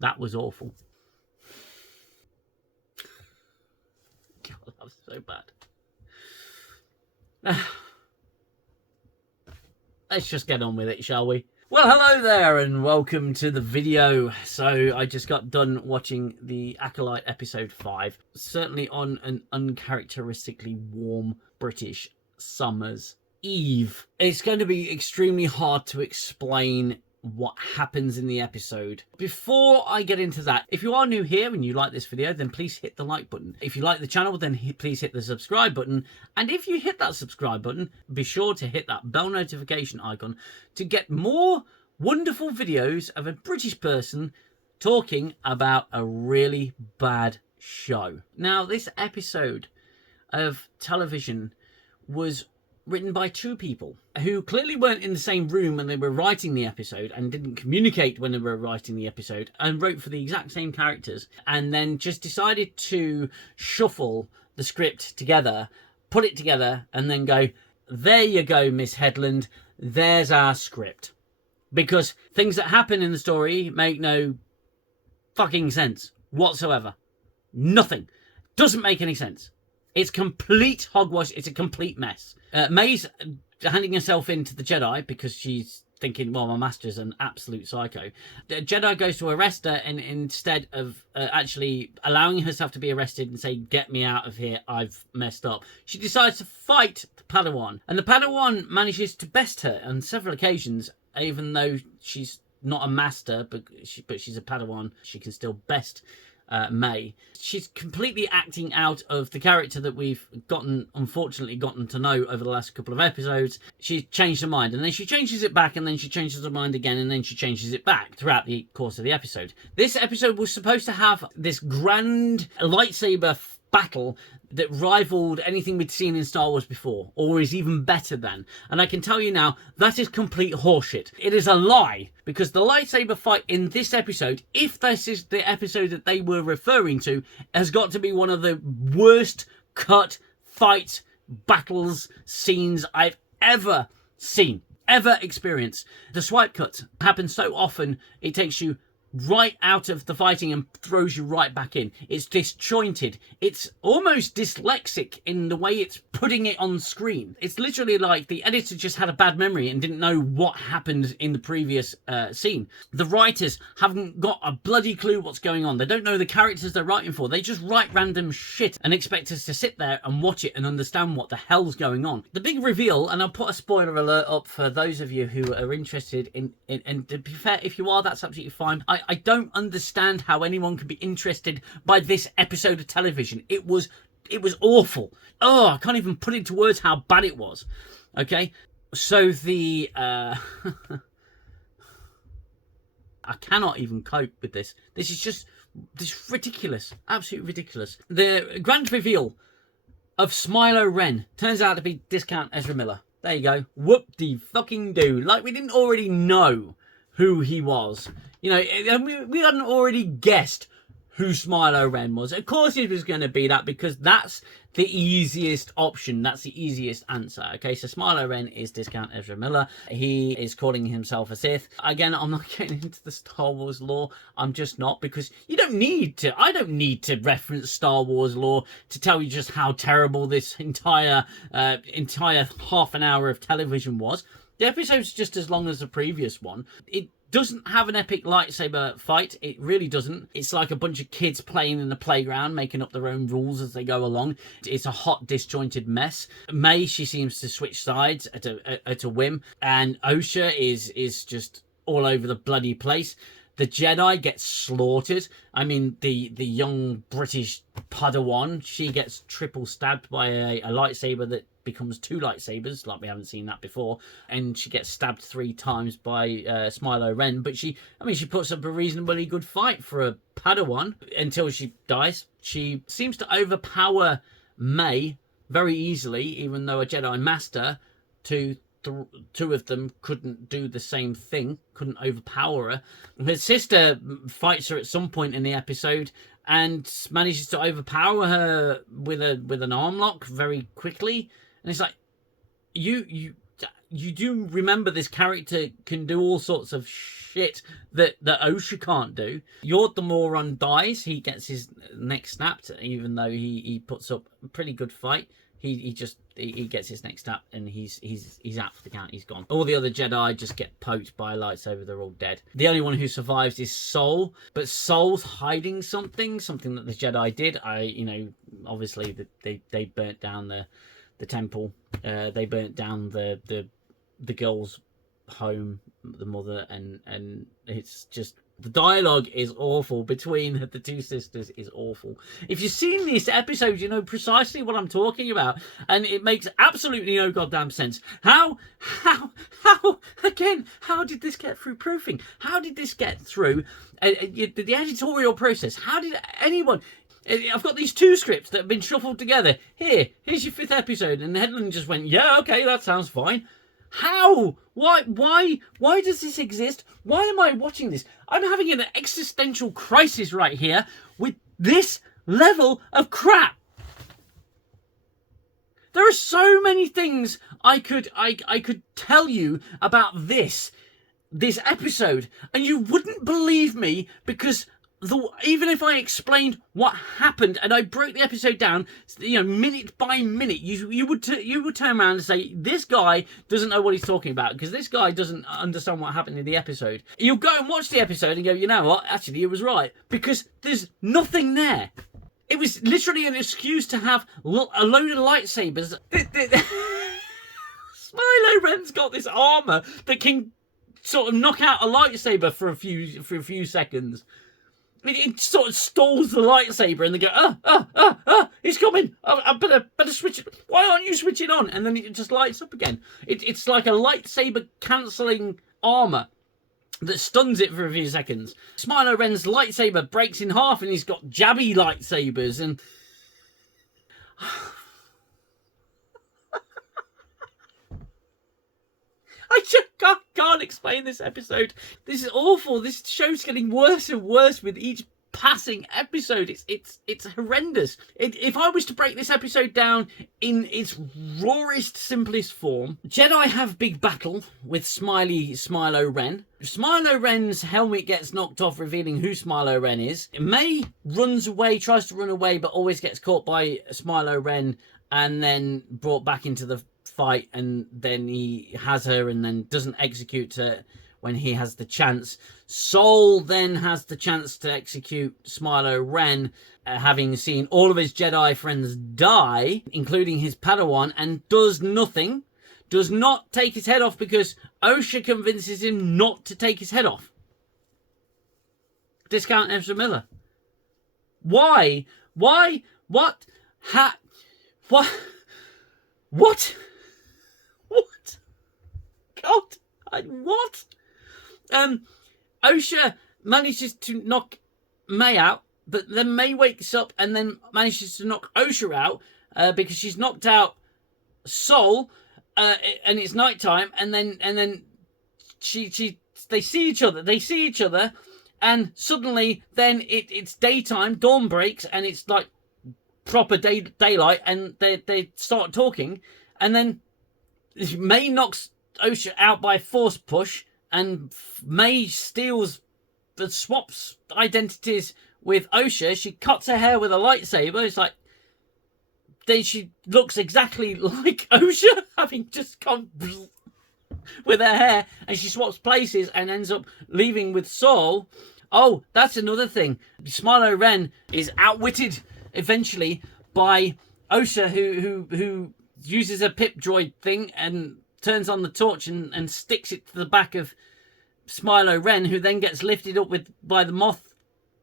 That was awful. God, that was so bad. Let's just get on with it, shall we? Well, hello there and welcome to the video. So I just got done watching the Acolyte episode 5. Certainly on an uncharacteristically warm British summer's eve. It's going to be extremely hard to explain what happens in the episode. Before I get into that, if you are new here and you like this video, then please hit the like button. If you like the channel, then please hit the subscribe button. And if you hit that subscribe button, be sure to hit that bell notification icon to get more wonderful videos of a British person talking about a really bad show. Now, this episode of television was written by two people who clearly weren't in the same room when they were writing the episode and didn't communicate when they were writing the episode, and wrote for the exact same characters, and then just decided to shuffle the script together, put it together, and then go, there you go, Miss Headland, there's our script. Because things that happen in the story make no fucking sense whatsoever. Nothing. Doesn't make any sense. It's complete hogwash. It's a complete mess. May's handing herself in to the Jedi because she's thinking, well, my master's an absolute psycho. The Jedi goes to arrest her, and instead of actually allowing herself to be arrested and say, get me out of here, I've messed up, she decides to fight the Padawan. And the Padawan manages to best her on several occasions, even though she's not a master, but she's a Padawan. She can still best May. She's completely acting out of the character that we've unfortunately gotten to know over the last couple of episodes. She's changed her mind, and then she changes it back, and then she changes her mind again, and then she changes it back throughout the course of the episode. This episode was supposed to have this grand lightsaber battle that rivaled anything we'd seen in Star Wars before, or is even better than. And I can tell you now, that is complete horseshit. It is a lie, because the lightsaber fight in this episode, if this is the episode that they were referring to, has got to be one of the worst cut fight battles scenes I've ever seen, ever experienced. The swipe cuts happen so often, it takes you right out of the fighting and throws you right back in. It's disjointed. It's almost dyslexic in the way it's putting it on screen. It's literally like the editor just had a bad memory and didn't know what happened in the previous scene. The writers haven't got a bloody clue what's going on. They don't know the characters they're writing for. They just write random shit and expect us to sit there and watch it and understand what the hell's going on. The big reveal, and I'll put a spoiler alert up for those of you who are interested in and to be fair, if you are, that's absolutely fine. I don't understand how anyone could be interested by this episode of television. It was awful. Oh, I can't even put into words how bad it was. Okay, so the I cannot even cope with this. This is ridiculous, absolutely ridiculous. The grand reveal of Smilo Ren turns out to be discount Ezra Miller. There you go. Whoop-de-fucking-do. Like we didn't already know who he was. You know, we hadn't already guessed who Smilo Ren was. Of course it was going to be that, because that's the easiest option. That's the easiest answer. Okay, so Smilo Ren is discount Ezra Miller. He is calling himself a Sith. Again, I'm not getting into the Star Wars lore. I'm just not, because you don't need to. I don't need to reference Star Wars lore to tell you just how terrible this entire half an hour of television was. The episode's just as long as the previous one. It doesn't have an epic lightsaber fight. It really doesn't. It's like a bunch of kids playing in the playground, making up their own rules as they go along. It's a hot, disjointed mess. May, she seems to switch sides at a whim. And Osha is just all over the bloody place. The Jedi gets slaughtered. I mean, the young British Padawan, she gets triple stabbed by a lightsaber that becomes two lightsabers, like we haven't seen that before, and she gets stabbed 3 times by Smilo Ren. But she puts up a reasonably good fight for a Padawan until she dies. She seems to overpower May very easily, even though a Jedi Master, two of them couldn't do the same thing, couldn't overpower her. Her sister fights her at some point in the episode and manages to overpower her with an arm lock very quickly. And it's like, you do remember this character can do all sorts of shit that Osha can't do. Yord the Moron dies. He gets his neck snapped, even though he puts up a pretty good fight. He gets his neck snapped and he's out for the count. He's gone. All the other Jedi just get poked by a lightsaber. They're all dead. The only one who survives is Sol, but Sol's hiding something that the Jedi did. Obviously they burnt down the temple. They burnt down the girl's home, the mother, and it's just, the dialogue is awful between the two sisters is awful. If you've seen this episode, you know precisely what I'm talking about, and it makes absolutely no goddamn sense. How did this get through proofing? How did this get through the editorial process? How did anyone... I've got these 2 scripts that have been shuffled together. Here's your 5th episode, and the headline just went, yeah, okay, that sounds fine. How? Why does this exist? Why am I watching this? I'm having an existential crisis right here with this level of crap. There are so many things I could tell you about this episode, and you wouldn't believe me, because even if I explained what happened and I broke the episode down, minute by minute, you would turn around and say, this guy doesn't know what he's talking about, because this guy doesn't understand what happened in the episode. You'll go and watch the episode and go, you know what, actually it was right, because there's nothing there. It was literally an excuse to have a load of lightsabers. Smilo Ren's got this armor that can sort of knock out a lightsaber for a few seconds. It sort of stalls the lightsaber, and they go, he's coming. I better switch it. Why aren't you switching on? And then it just lights up again. It's like a lightsaber cancelling armor that stuns it for a few seconds. Smilo Ren's lightsaber breaks in half, and he's got jabby lightsabers, and I just can't explain this episode. This is awful. This show's getting worse and worse with each passing episode. It's horrendous. If I was to break this episode down in its rawest, simplest form, Jedi have big battle with Smilo Ren. Smilo Ren's helmet gets knocked off, revealing who Smilo Ren is. May runs away, tries to run away, but always gets caught by Smilo Ren and then brought back into the fight, and then he has her and then doesn't execute her when he has the chance. Sol then has the chance to execute Smilo Ren, having seen all of his Jedi friends die, including his Padawan, and does nothing. Does not take his head off because Osha convinces him not to take his head off. Discount Ezra Miller. Why? What? What? What? God, what? Osha manages to knock May out, but then May wakes up and then manages to knock Osha out because she's knocked out Sol, and it's nighttime, and then they see each other, and suddenly then it's daytime, dawn breaks, and it's like proper daylight, and they start talking, and then May knocks Osha out by force push, and May swaps identities with Osha. She cuts her hair with a lightsaber. It's like, then she looks exactly like Osha, having just gone with her hair, and she swaps places and ends up leaving with Sol. Oh, that's another thing. Smilo Ren is outwitted eventually by Osha, who uses a pip droid thing and turns on the torch and sticks it to the back of Smilo Ren, who then gets lifted up by the moth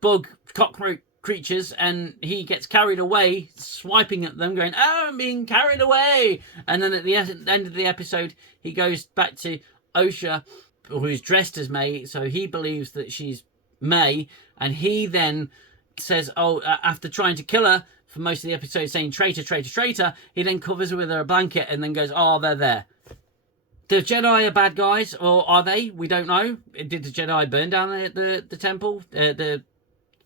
bug cockroach creatures, and he gets carried away, swiping at them, going, "Oh, I'm being carried away!" And then at the end of the episode, he goes back to Osha, who's dressed as May, so he believes that she's May, and he then says, after trying to kill her for most of the episode, saying traitor, traitor, traitor, he then covers her with a blanket and then goes, they're there. The Jedi are bad guys, or are they? We don't know. Did the Jedi burn down the temple? The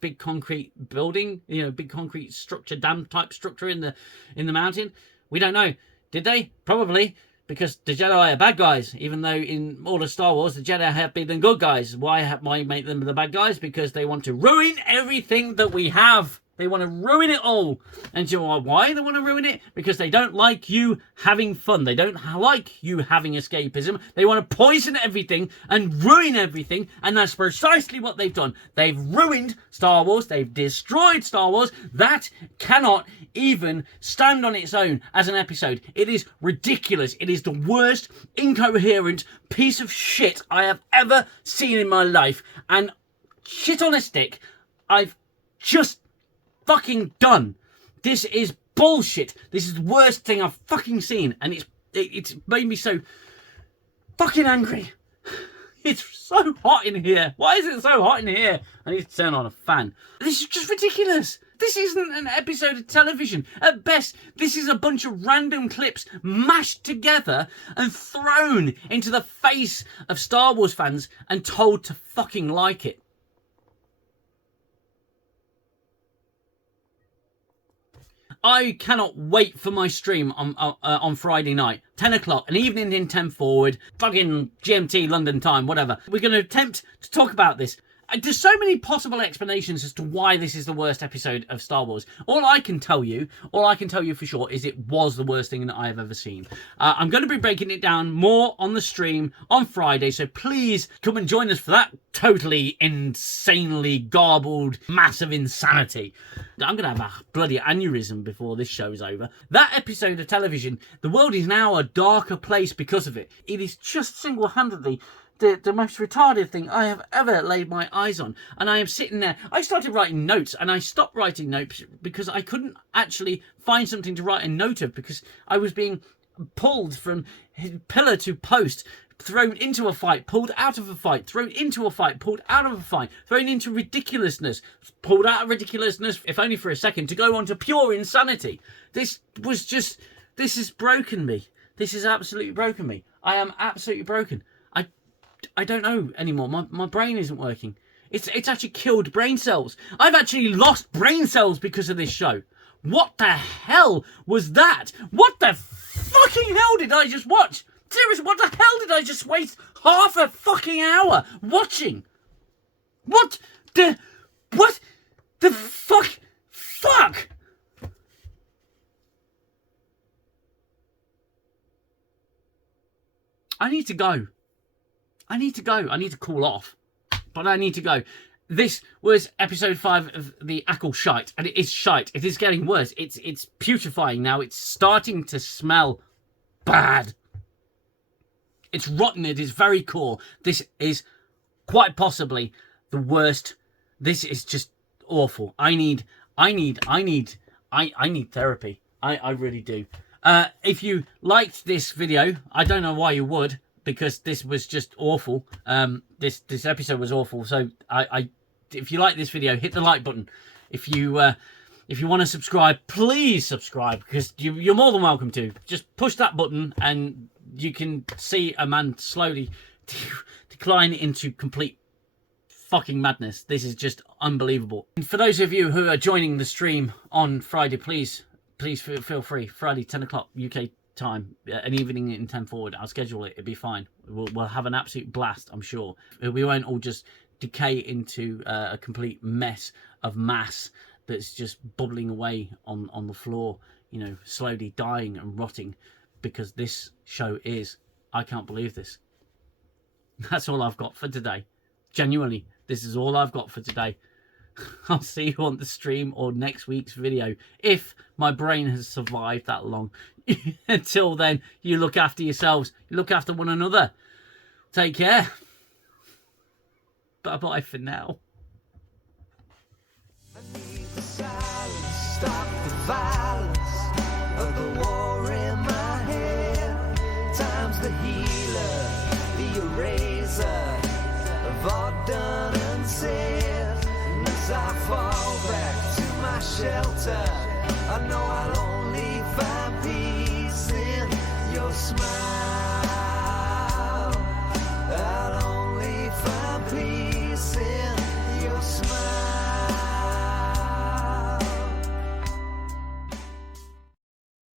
big concrete building, big concrete structure, dam type structure in the mountain? We don't know. Did they? Probably. Because the Jedi are bad guys, even though in all of Star Wars, the Jedi have been the good guys. Why make them the bad guys? Because they want to ruin everything that we have. They want to ruin it all. And you know why they want to ruin it? Because they don't like you having fun. They don't like you having escapism. They want to poison everything and ruin everything. And that's precisely what they've done. They've ruined Star Wars. They've destroyed Star Wars. That cannot even stand on its own as an episode. It is ridiculous. It is the worst, incoherent piece of shit I have ever seen in my life. And shit on a stick, I've just fucking done. This is bullshit. This is the worst thing I've fucking seen, and it's made me so fucking angry. It's so hot in here. Why is it so hot in here? I need to turn on a fan. This is just ridiculous. This isn't an episode of television. At best, this is a bunch of random clips mashed together and thrown into the face of Star Wars fans and told to fucking like it. I cannot wait for my stream on Friday night. 10 o'clock, an evening in 10 forward, fucking GMT, London time, whatever. We're going to attempt to talk about this. There's so many possible explanations as to why this is the worst episode of Star Wars. All I can tell you for sure, is it was the worst thing that I have ever seen. I'm going to be breaking it down more on the stream on Friday, so please come and join us for that totally insanely garbled, massive insanity. I'm going to have a bloody aneurysm before this show is over. That episode of television, the world is now a darker place because of it. It is just single-handedly the most retarded thing I have ever laid my eyes on. And I am sitting there. I started writing notes, and I stopped writing notes because I couldn't actually find something to write a note of, because I was being pulled from pillar to post, thrown into a fight, pulled out of a fight, thrown into a fight, pulled out of a fight, thrown into ridiculousness, pulled out of ridiculousness, if only for a second, to go on to pure insanity. This has broken me. This has absolutely broken me. I am absolutely broken. I don't know anymore. My brain isn't working. It's actually killed brain cells. I've actually lost brain cells because of this show. What the hell was that? What the fucking hell did I just watch? Seriously, what the hell did I just waste half a fucking hour watching? What the fuck? I need to go. I need to cool off. But I need to go. This was episode 5 of the Acolyte, and it is shite. It is getting worse. It's putrefying now. It's starting to smell bad. It's rotten at its very core. This is quite possibly the worst. This is just awful. I need therapy. I really do. If you liked this video, I don't know why you would, because this was just awful. This episode was awful. So if you like this video, hit the like button. If you want to subscribe, please subscribe, because you're more than welcome to. Just push that button and you can see a man slowly decline into complete fucking madness. This is just unbelievable. And for those of you who are joining the stream on Friday, please feel free. Friday, 10 o'clock UK time, an evening in 10 forward. I'll schedule it. It'll be fine. We'll have an absolute blast, I'm sure. We won't all just decay into a complete mess of mass that's just bubbling away on the floor, you know, slowly dying and rotting, because this show is, I can't believe this. That's all I've got for today. Genuinely, this is all I've got for today. I'll see you on the stream or next week's video, if my brain has survived that long. Until then, you look after yourselves. You look after one another. Take care. Bye-bye for now. I need the silence, stop the violence of the war in my head. Time's the healer, the eraser of all done and said. And as I fall back to my shelter, I know